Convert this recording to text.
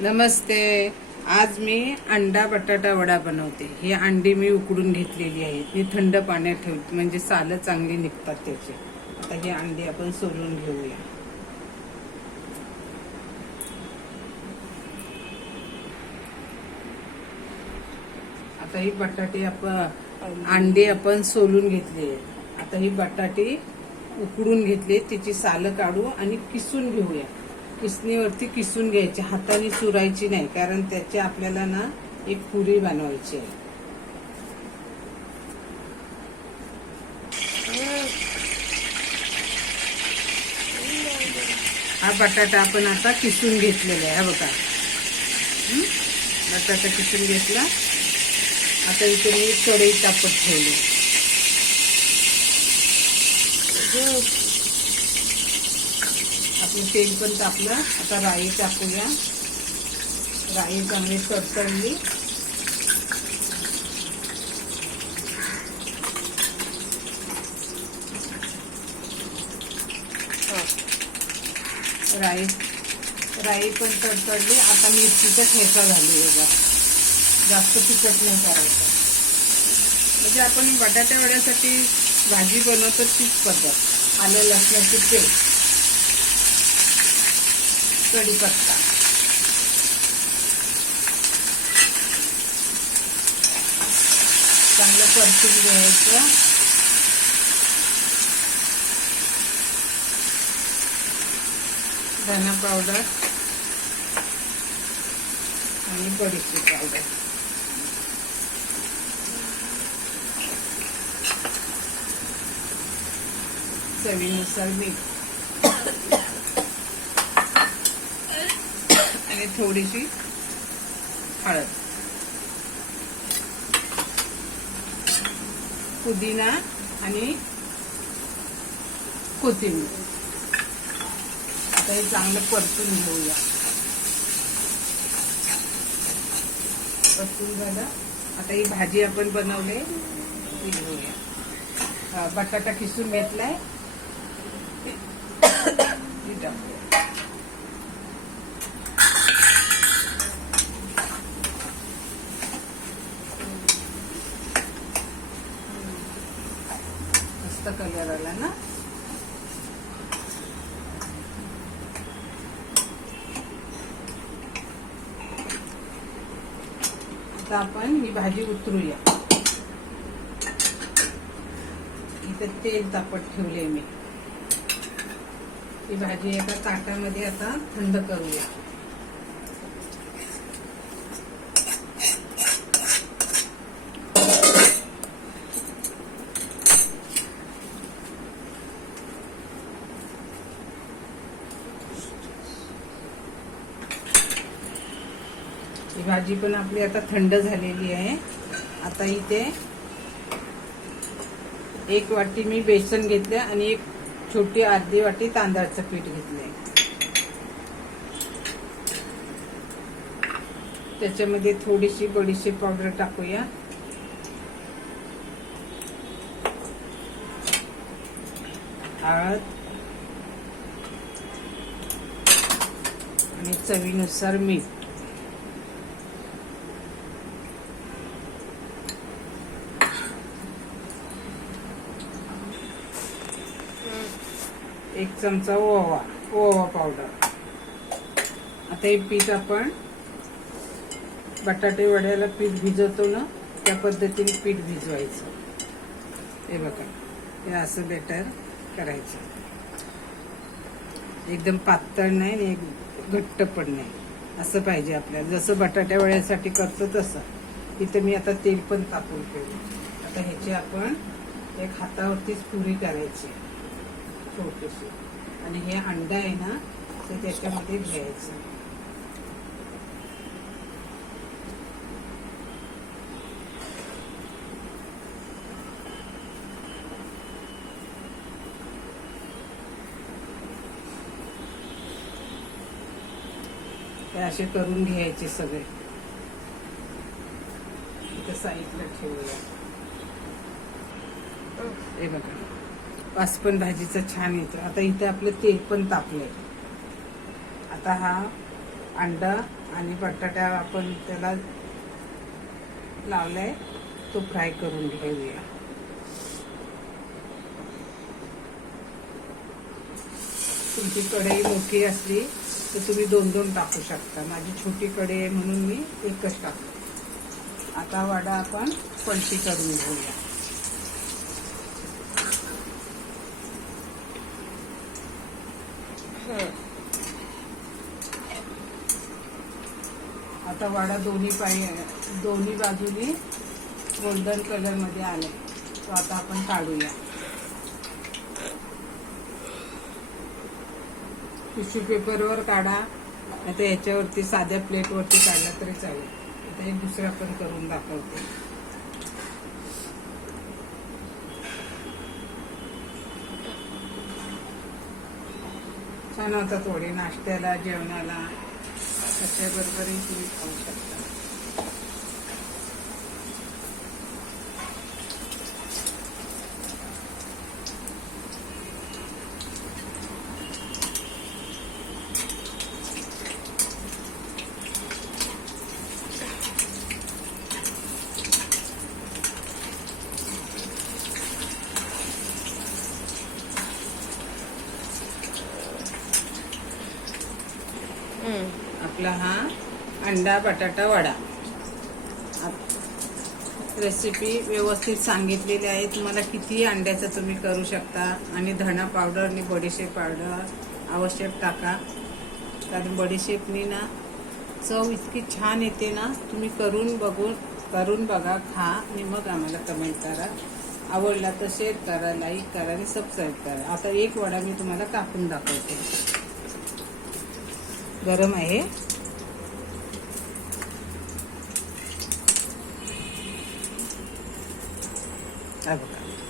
नमस्ते. आज मी अंडा बटाटा वडा बनवते. ही अंडी मी उकडून घेतलेली आहेत. मी थंड पाण्यात ठेवते म्हणजे सालं चांगली निघतात त्याचे. आता ही अंडी आपण सोलून घेऊया. आता ही बटाटे अंडी आपण सोलून घेतली आहेत. आता ही बटाटे उकडून घेतले, त्याची सालं काढू आणि किसून घेऊया. किसणीवरती किसून घ्यायची, हाताने चुरायची नाही, कारण त्याची आपल्याला ना एक पुरी बनवायची आहे. हा बटाटा आपण आता किसून घेतलेला आहे. हा बघा, बटाटा किसून घेतला. आता इथे मी कढई तापत ठेवली. आपलं तेल पण तापलं. आता राई टाकूया. राई चांगली तडतडली. राई पण तडतडली. आता मिरचीचा ठेचा घालू बघा. जास्त तिखट नाही करायचं. म्हणजे आपण बटाट्या वड्यासाठी भाजी बनवतो तीच पद्धत. आलं लसणाची पेस्ट, कढीपत्ता, चांगलं परतून घ्यायचं. धना पावडर आणि बडीशेप पावडर. चवीनुसार मीठ आणि थोडीशी हळद, पुदिना आणि कोथिंबीर. आता हे चांगलं परतून घेऊया. परतून झालं. आता ही भाजी आपण बनवली ती घेऊया. बटाटा किसून घेतलाय, टाकूया. मस्त कलर आला ना. आता आपण ही भाजी उतरूया. इथे तेल तापत ठेवले मी. ही भाजी एका ताटामध्ये आता थंड करूया. ही भाजी पण आपली आता थंड झालेली आहे. आता इथे 1 वाटी मी बेसन घेतले आणि एक छोटी अर्धी वाटी तांदळाचं पीठ घेतलंय. त्याच्यामध्ये थोडीशी बडीशेप पावडर टाकूया. हळद आणि चवीनुसार मीठ. एक चमचा ओवा पावडर. आता हे पीठ आपण बटाटे वड्याला पीठ भिजवतो ना, त्या पद्धतीने पीठ भिजवायचं. हे बघा, हे असं बेटर करायचं. एकदम पातळ नाही आणि एक घट्ट पण नाही, असं पाहिजे आपल्याला. जसं बटाट्या वड्यासाठी करतो तसं. इथे मी आता तेल पण तापवून ठेवलं. आता ह्याची आपण एक हातावरतीच पुरी करायची छोटीशी. आणि हे अंडा आहे ना, ते त्याच्यामध्ये घ्यायचं. हे असे करून घ्यायचे सगळे. इथं साईडला ठेवूया. हे बघा, वास पण भाजीचा छान येतो. आता इथे आपलं तेल पण तापलंय. आता हा अंडा आणि बटाटा आपण त्याला लावलाय तो फ्राय करून घेऊया. तुमची कढई मोठी असली तर तुम्ही 2-2 टाकू शकता. माझी छोटी कढई आहे म्हणून मी एकच टाकतो. आता वडा आपण पलटी करून घेऊया. आता वडा दोन्ही बाजूनी गोल्डन कलर मध्ये आले, तो आता आपण काढूया. टिश्यू पेपरवर काढा, आता याच्यावरती साध्या प्लेटवरती काढला तरी चालेल. आता एक दुसरा पण करून दाखवते. छान होतात वडे नाश्त्याला, जेवणाला, कशाबरोबरही तुम्ही खाऊ शकता. आपला हा अंडा बटाटा वडा रेसिपी व्यवस्थित सांगितलेली आहे. तुम्हाला किती अंड्याचं तुम्ही करू शकता. आणि धणा पावडर आणि बडीशेप पावडर आवश्यक टाका, कारण बडीशेपनी ना चव इतकी छान येते ना. तुम्ही करून बघा, खा आणि मग आम्हाला कमेंट करा. आवडला तर शेअर करा, लाईक करा आणि सबस्क्राईब करा. आता एक वडा मी तुम्हाला कापून दाखवते. गरम आहे. बघा